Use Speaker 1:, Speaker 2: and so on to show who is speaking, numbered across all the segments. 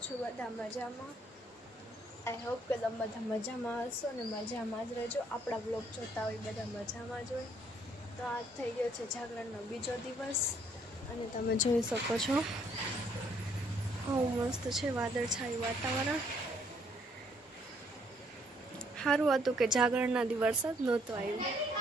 Speaker 1: છો? બધા મજામાં? આઈ હોપ કે તમે બધા મજામાં હશો ને મજામાં જ રહેજો. આપણા બ્લોગ જોતા હોય બધા મજામાં જ હોય. તો આજ થઈ ગયો છે જાગરણનો બીજો દિવસ. અને તમે જોઈ શકો છો બહુ મસ્ત છે વાદળછાયું વાતાવરણ. સારું હતું કે જાગરણના દિવસ જ નહોતો આવ્યો.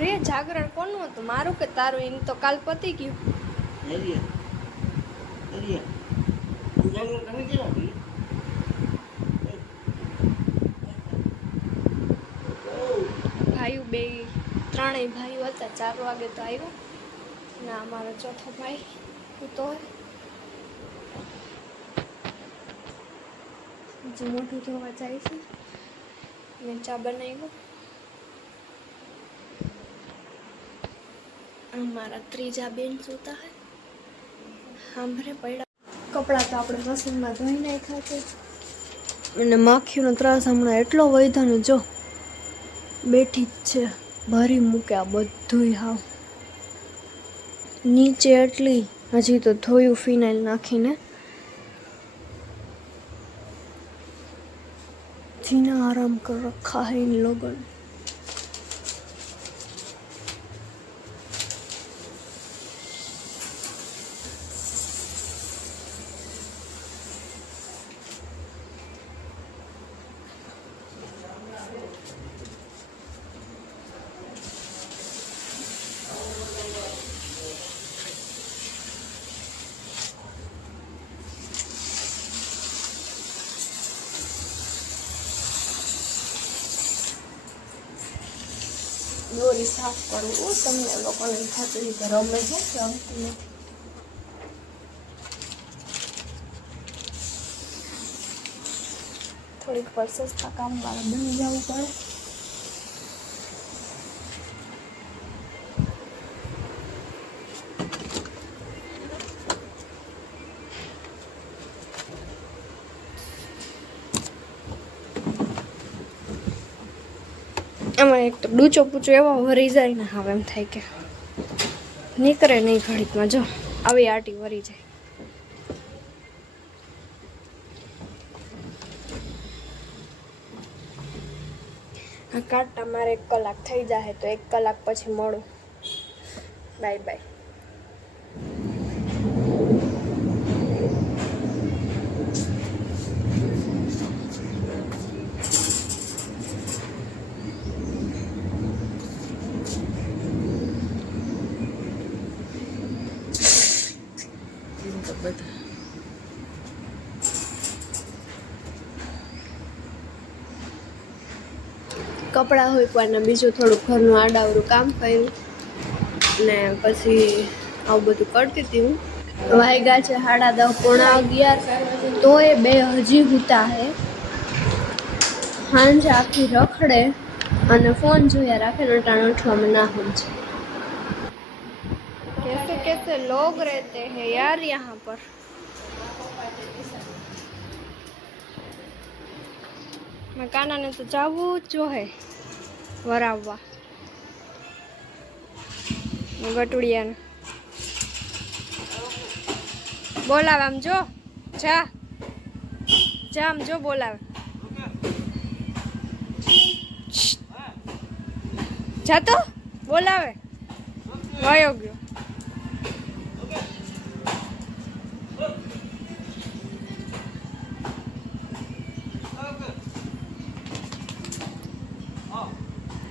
Speaker 1: રે જાગરણ કોનું હતું? મારું કે તારું? એમ તો કાલ પતી ગયું. ભાઈઓ બે ત્રણેય ભાઈઓ હતા. ચાર વાગે તો આવ્યો. ના અમારો ચોથો ભાઈ તો હજી મોઢું ધોવા જાય છે. મેં ચા બનાવ્યો. અમારા ત્રીજા બેન સૂતા હોય સાંભળે પડ્યા કપડાં તો આપણે મશીનમાં ધોઈ નાખ્યા છે અને માખીનો ત્રાસ હમણાં એટલો વધ્યો ને જો બેઠી જ છે ભરી મૂકે આ બધુંય હાવ નીચે એટલી હજી તો ધોયું ફિનાઇલ નાખીને જીના આરામ કર રખા હે इन लोगों દોરી સાફ કરવું. તમને લોકોને થતું હોય તો રમે છે રમતું નથી થોડીક વાર સસ્તા કામવાળા બની જવું પડે. એમાં એક તો ડૂચો પૂચો એવો વરી જાય ને હવે એમ થાય કે નીકળે નહીં ઘડીકમાં, જો, આવી આટી વરી જાય. આ કાંટા મારે એક કલાક થઈ જાય તો એક કલાક પછી મળું. બાય બાય
Speaker 2: તો બધા.
Speaker 1: કપડાં હોઈકવાના બીજું થોડુંક ઘરનું આડાવરું કામ કર્યું. ને પછી આવું બધું કરતી હતી હું. વાયગા છે સાડા દસ પોણા અગિયાર. તો એ બે હજી હુતા હે. સાંજે આખી રખડે અને ફોન જોયા રાખે ને અટાણ ઉઠવામાં ના સમજે. कैसे कैसे लोग रहते हैं यार यहाँ पर મેં કાનાને તો જવું જ જોહે વરાવવા ને ગટુડિયાને બોલાવે આમ જો જા જા આમ જો બોલાવે જા તો બોલાવે વયો ગયો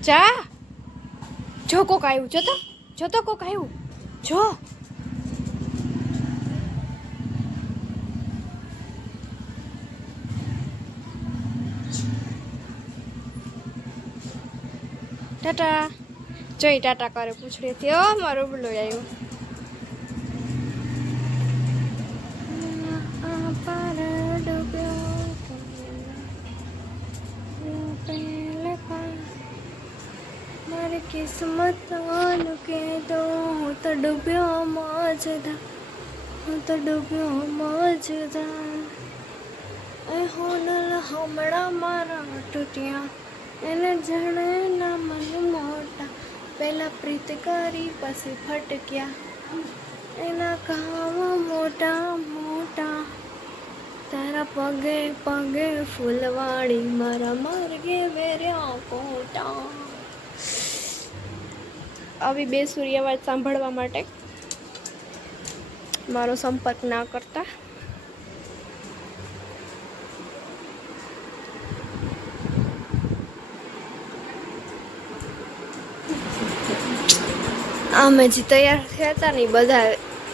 Speaker 1: જા. જો કોક આવ્યું જો તો જો તો કોક આવ્યું જો. ટાટા. જોઈ ટાટા કરે પૂછડી થી ઓ, મારો બલો આવ્યું ડૂબ્યો મોજદા હું તો ડૂબ્યો મોજદા એ હોનલ હમણાં મારા તૂટ્યા, એને જણે ના મન મોટા. પહેલાં પ્રીત કરી પછી ફટક્યા, એના કામ મોટા મોટા. તારા પગે પગે ફૂલવાળી મારા માર્ગે વેર્યા કોટા આવી બે સૂર્ય અવાજ સાંભળવા માટે. મારો સંપર્ક ના કરતા. અમે જે તૈયાર થયા હતા ને બધા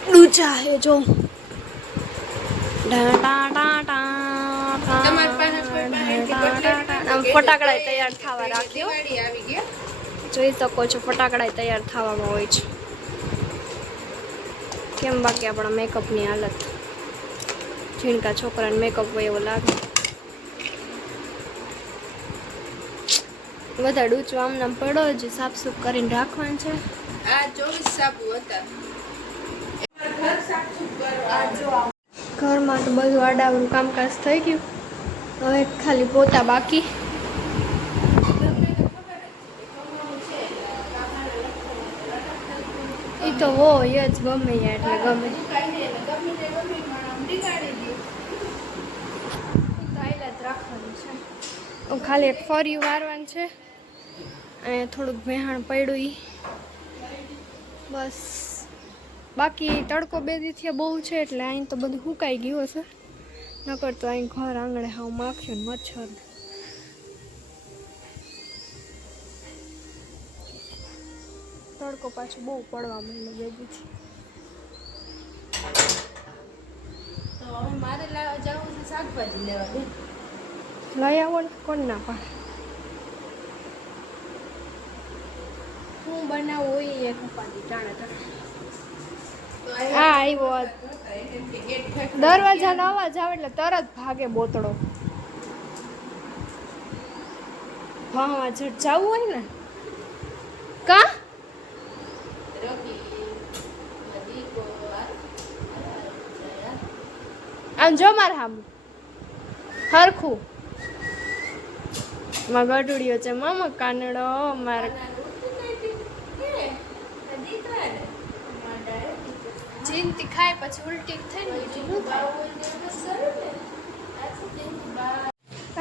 Speaker 1: ડૂચા હે જો. ફટાકડા તૈયાર થવા રાખ્યો. જોઈ શકો છો ફટાકડા તૈયાર થવામાં હોય છે. કેમ બાકી આપણા મેકઅપની હાલત? ઝીણકા છોકરાને મેકઅપ હોય એવો લાગે. બધા ડૂચો આમ નામ પડો જ સાફ સૂફ કરીને રાખવાનું છે.
Speaker 3: આ ચોવીસ સાબુ હતા.
Speaker 1: ઘરમાં તો બધું આડાવરું કામકાજ થઈ ગયું. હવે ખાલી પોતા બાકી. તો હોય જ ગમે એટલે ગમે. હું ખાલી એક ફર્યું વારવાનું છે. અને થોડુંક વેહાણ પડ્યું ઈ. બસ. બાકી તડકો બે દીથી બહુ છે, એટલે અહીં તો બધું સુકાઈ ગયું હશે. નકર તો અહીં ઘર આંગણે હાવ માખ્યું મચ્છર. તડકો પાછો બહુ પડવા માંડ્યો દીથી
Speaker 3: તો હવે મારે જવું છે શાકભાજી લેવા
Speaker 1: લઈ આવો ને કોણ પાડે હું બનાવું હોય હા આવ્યો દરવાજાનો અવાજ આવે એટલે તરત ભાગે બોતડો ભાવ જટ જવું હોય ને? કા? આમ જો માર હામ. હરખું. માં ગઢુડિયો છે મામા કાનડો, માર. ચીનથી ખાય પછી ઉલટી થાય?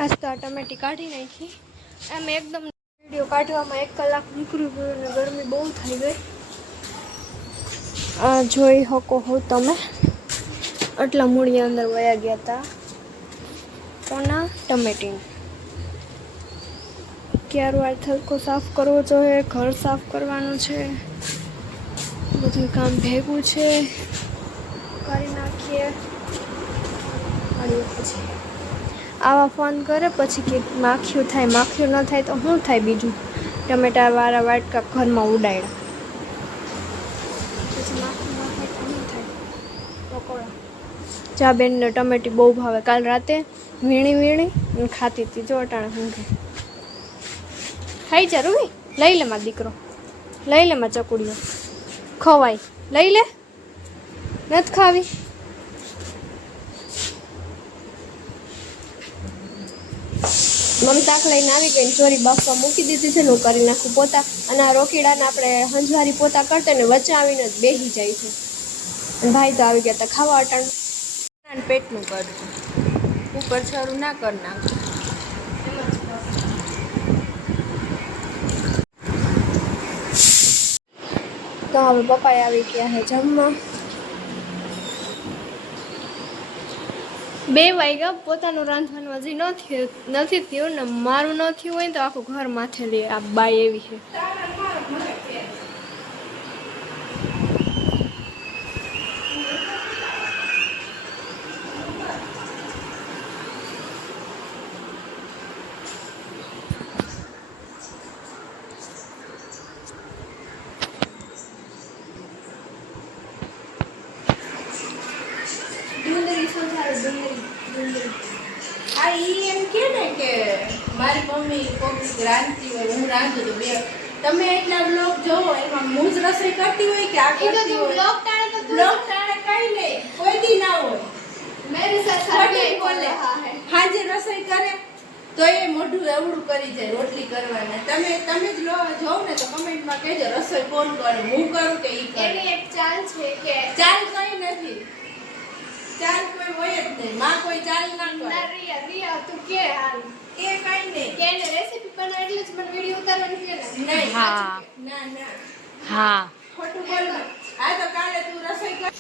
Speaker 1: આજ તો આ ટમેટી કાઢી નાખી. એમ એકદમ વીડિયો કાઢવામાં એક કલાક નીકળી ગયો અને ગરમી બહુ થઈ ગઈ. જોઈ શકો હો તમે. આટલા મૂળિયા અંદર વયા ગયા હતા કોના ટમેટી. ક્યારવાર થલકો સાફ કરવો જોઈએ ઘર સાફ કરવાનું છે? બધું કામ ભેગું છે? કરી નાખીએ. પછી. આવા ફોન કરે પછી કે માખ્યું થાય, માખ્યું ન થાય તો શું થાય બીજું? ટમેટા વાળા વાટકા ઘરમાં ઉડાડ્યા પછી માખ્યું ન થાય તો શું થાય પકોડા ચા બેનને ટમેટી બહુ ભાવે. કાલ રાતે વીણી વીણી ખાતી હતી. જો અટાણે ઊંઘે. ખાઈ જા રૂહી લઈ લે માં દીકરો. લઈ લે માં ચકુડીઓ. ખવાય. લઈ લે. નથી ખાવી. મમતાક લઈને આવી ગઈ ચોરી બાફવા મૂકી દીધી છે હું કરી નાખું પોતા. અને આ રોકીડાને આપણે હંજવારી પોતા કરતા ને વચ્ચે આવીને જ બેસી જાય છે. ભાઈ તો આવી ગયા હતા ખાવા અટાણ.
Speaker 3: પેટનું કરજો ઉપર છરું ના કર નાખું.
Speaker 1: તો હવે પપ્પા આવી ગયા છે જમવા. બે વાગ્યા પોતાનું રાંધવાનું હજી નથી નથી થયું ને મારું ન થયું હોય તો આખું ઘર માથે લે. આ બાઈ એવી છે ડુંગળી સુધારો ડુંગળી ડુંગળી
Speaker 3: આ ઈ એમ કે ને કે મારી થોડીક તમે એટલા બ્લોગ જોવો એમાં હું રસોઈ કરતી હોય કે આ કરતી બ્લોગ ટાણે તો બ્લોગ ટાણે કઈ નહીં કોઈ દી ના હોય. મેરી
Speaker 1: સાથે
Speaker 3: બોલે. હાજે રસોઈ કરે તો એ મોઢું એવડું કરી જાય રોટલી કરવાને. તમે તમે જ લો જોવ ને તો કમેન્ટમાં કહેજો રસોઈ કોણ કરે? હું કરું કે ઈ કરે?
Speaker 1: એક ચાલ છે કે
Speaker 3: ચાલ કઈ નથી. ચાલ કોઈ હોય જ નહીં. માં કોઈ ચાલ ના કરે.
Speaker 1: રિયા રિયા તું કે હાલ.
Speaker 3: એ કાઈ નહીં.
Speaker 1: કે એને રેસીપી બનાવી એટલે જ મને વીડિયો ઉતારવાનું કે ને?
Speaker 3: નહીં
Speaker 2: હા.
Speaker 3: ના ના.
Speaker 2: હા.
Speaker 3: ખોટું બોલ. આ તો કાલે તું રસોઈ કર.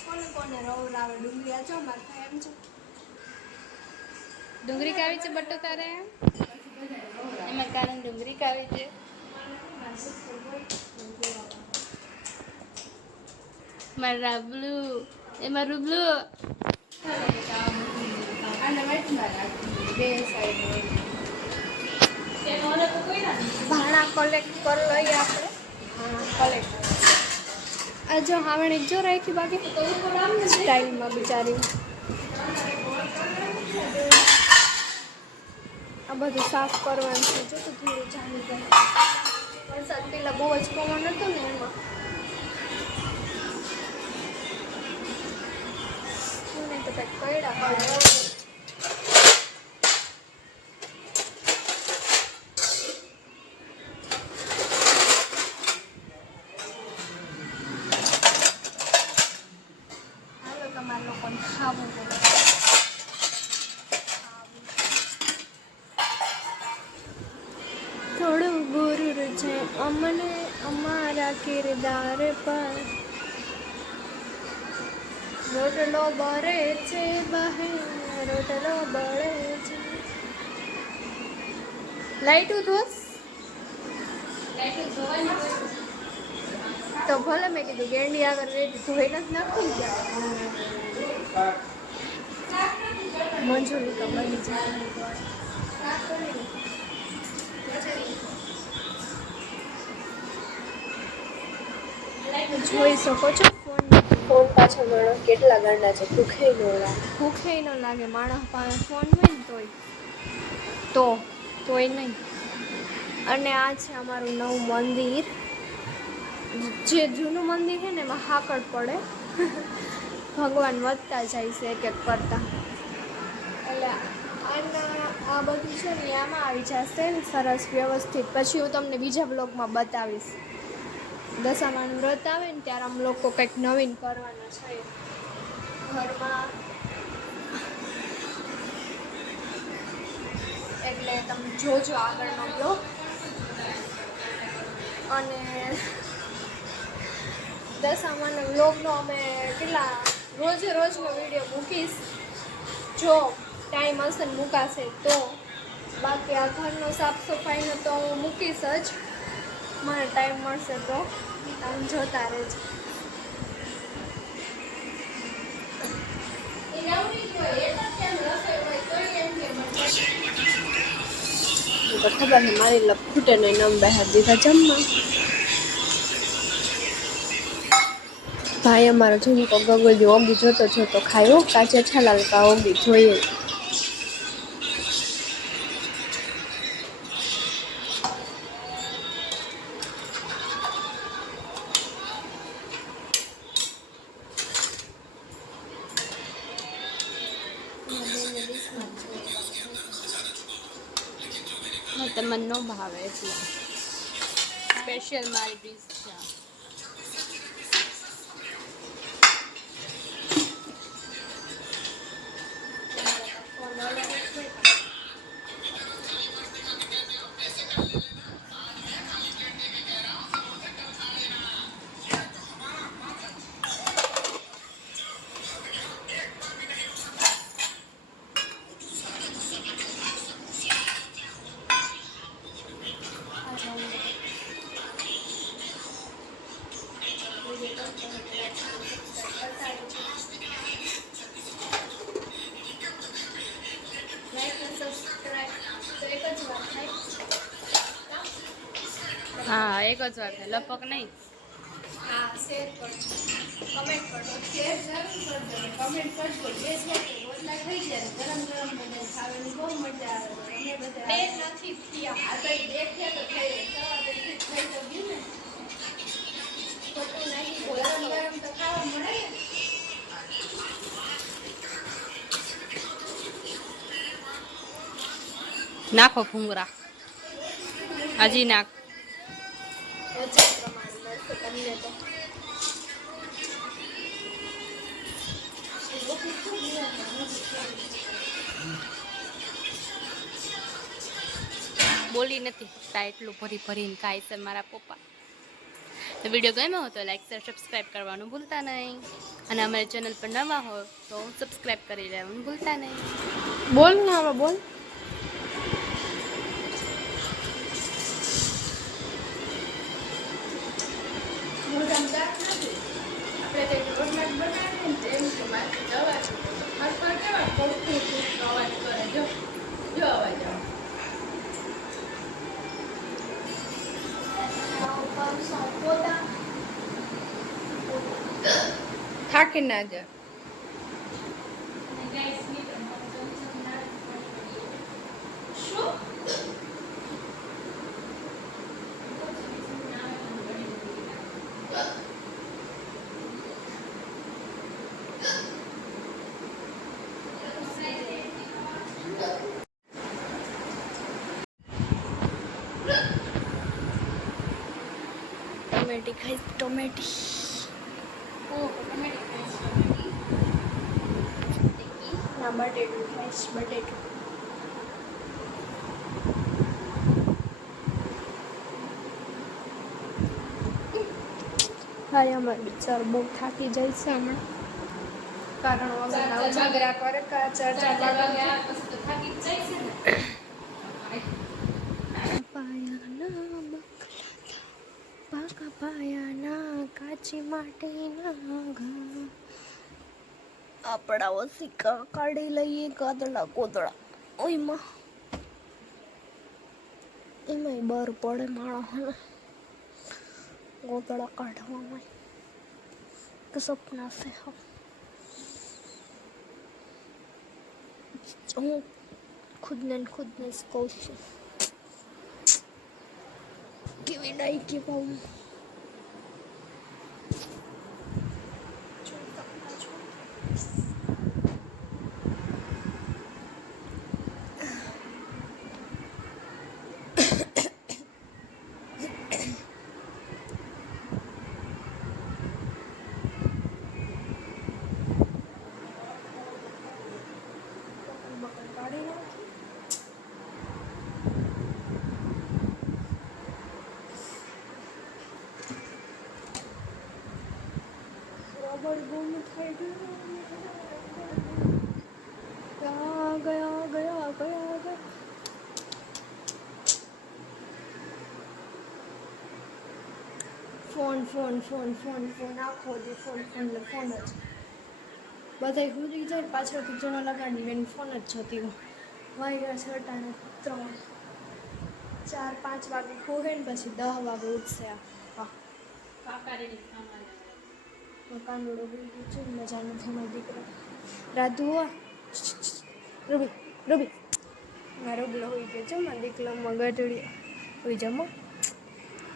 Speaker 1: કોને કોને રવડાવે ડુંગળી આજો માર એમ છે.
Speaker 4: ડુંગળી કાવી છે બટ્ટો તારે એમાં કારણ ડુંગળી કાવી છે. મારા બ્લુ એમાં રૂબલું
Speaker 3: બ્લુ
Speaker 1: ભાણા કલેક્ટ કરી લઈએ આપણે. કલેક્ટ આ જો હાવણે જો રાખી બાકી. સ્ટાઇલમાં બિચારી. આ બધું સાફ કરવાનું છે. જો તો થોડું જાણી જાય વરસાદ પેલા બહુ જ પવન હતો ને એમાં. તો કંઈક કયડા પડે હાલો તમારે પડે થોડું ગુરુર છે. અમને અમારા કિરદાર પર રોટલો બરે છે બહેન રોટલો બળે છે. લાઈટ ઉધોસ તો ભલે મેં કીધું ગેંડી આગળ રેડી ધોઈ નથી નાખી મંજૂરી તો બની જાય. જોઈ શકો છો? ફોન પાછળ માણસ કેટલા ગાંડા છે? ભૂખે ન લાગે ભૂખે ન લાગે. માણસ પાસે ફોન હોય ને તોય. તો, તોય નહીં. અને આ છે અમારું નવું મંદિર. જે જૂનું મંદિર છે ને, એમાં હાકડ પડે. ભગવાન વધતા જાય છે એક એક કરતા. એટલે આના, આ બધું છે ને, આમાં આવી જશે સરસ વ્યવસ્થિત. પછી હું તમને બીજા બ્લોગમાં બતાવીશ. દશામાનું વ્રત આવે ને ત્યારે અમે લોકો કંઈક નવીન કરવાના છે. ઘરમાં એટલે તમે જોજો આગળનો બ્લોગ અને દશામાના વ્લોગનો અમે કેટલા રોજે રોજનો વીડિયો મૂકીશ. જો ટાઈમ હશે ને મૂકાશે તો. બાકી આ ઘરનો સાફ સફાઈનો તો હું મૂકીશ જ. મને ટાઈમ મળશે તો આમ જોતા રહેજો.
Speaker 3: તો
Speaker 1: ખબર છે મારી લપ ખૂટે ને નમ બહાર દીધા જમવા. ભાઈ અમારો ઝુમકો ગગોજી ઓગી જોતો જોતો ખાયો કાચે છાલાલ કા ઓગી જોઈએ.
Speaker 4: special Maldives siya. એક જ વાર લપક નહીં. નાખો ફૂંગરા હજી નાખ.
Speaker 1: વજન પ્રમાણે મળશે તમને તો
Speaker 4: બોલી નથી શકતા એટલું ભરી ભરીને ખાય છે મારા પપ્પા. તો વીડિયો ગમ્યો હોય તો લાઈક શેર સબસ્ક્રાઈબ કરવાનું ભૂલતા નહીં. અને અમારી ચેનલ પર નવા હો તો સબસ્ક્રાઈબ કરી લેવાનું ભૂલતા નહીં. બોલ ને હવે બોલ.
Speaker 3: મોઢામાં દાંત નથી. આપણે કંઈક રોટલા બનાવીએ ને તો કે માથે દવા છે. હાથ પર કેવા કડકું કડકું અવાજ કરે જો જો અવાજ આવે થાકી ના જાય
Speaker 1: ટોમેટી ખાઈશ ટોમેટી. ના બટેટું ખાઈશ બટેટું. હાય અમારે બિચાર બહુ થાકી જાય છે હમણાં. કારણ વગરના ઉજાગરા કરે થાકી જાય છે પાયા પાકા આપણા સિક્કા કાઢી લઈએ કાદડા કોદડા. ઓયમાં એમાંય બર પડે માણસને ગોદડા કાઢવામાં સપના છે હું. ખુદને ખુદને જ કહું છું. કેવી ડાયકી પાઉં કાઢી નાખી રબર ગુમ થઈ ગયું ગયા ગયા ગયા ગયા ગયા ફોન ફોન ફોન ફોન આખો દે ફોન ફોન ને ફોન જ. બધાય ભૂલી જાય પાછળથી જણો લગાડી એની ફોન જ જતી હોય. વાગ્યા છે અટાણે ત્રણ ચાર પાંચ વાગે ખોગે ને પછી દહ વાગે ઉઠશે આ. કાનુડો હોઈ છે મજા નથી થવાનો દીકરો. Radhu Ruby Ruby. મારો રૂબલો હોઈ ગયો છે મારા દીકરો ગઢડી હોઈ જમો.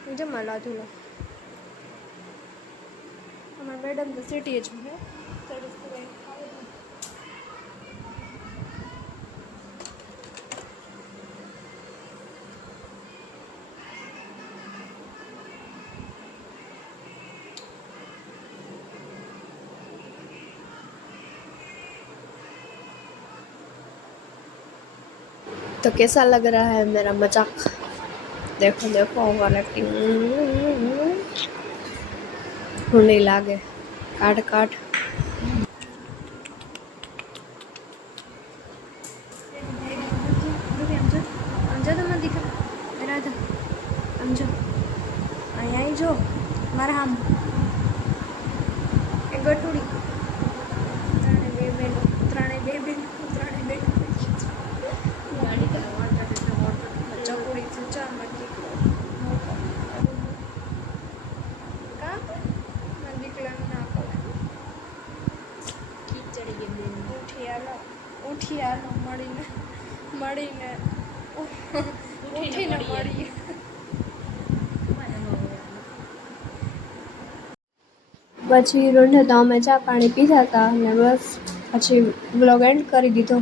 Speaker 1: હોઈ જમા લાધુલો અમારા हमारे मैडम तो सिटी एच में है। तो कैसा लग रहा है मेरा मज़ाक? देखो देखो ओवर एक्टिंग ઘણી લાગે. કાઢ કાઢ. પછી રોંઢે તો અમે ચા પાણી પીધા હતા અને બસ પછી વ્લોગ એન્ડ કરી દીધો.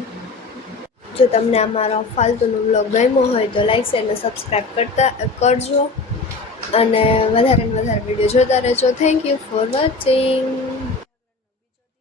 Speaker 1: જો તમને અમારો ફાલતુનો વ્લોગ ગમ્યો હોય તો લાઈક, શેર અને સબસ્ક્રાઈબ કરતા કરજો. અને વધારે ને વધારે વીડિયો જોતા રહેજો. Thank you for watching